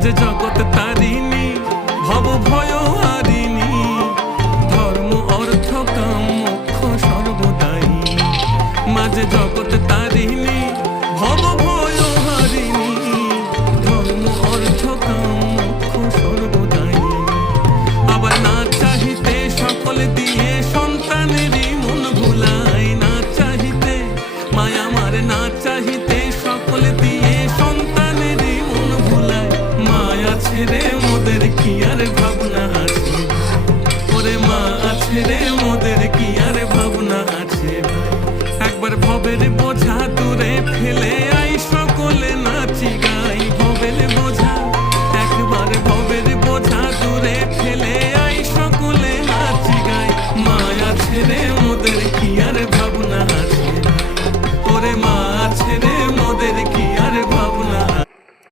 আজ জগৎ তারিণী, ভব ভয় হারিণী ধর্ম, অর্থ, কাম, মোক্ষ সর্বদাই। মাঝে জগৎ তারিণী, ভব ভয় হারিণী ধর্ম, অর্থ, কাম, মোক্ষ সর্বদাই। আবার না চাহিতে সকল দিয়ে সন্তানেরই মন ভুলাই। না চাহিতে, মায়া মারে, না চাহিতে সকলে আছে রে মোদের কি আর ভাবনা আছে? ওরে মা, আছে রে মোদের কি আর ভাবনা আছে একবার ভবের বোঝা দূরে ফেলে আই, সকলে নাচি গাই। ভবের বোঝা, একবার ভবের বোঝা দূরে ফেলে আই, সকলে নাচি গাই। মা, আছে রে মোদের কি আর ভাবনা আছে ওরে মা, আছে রে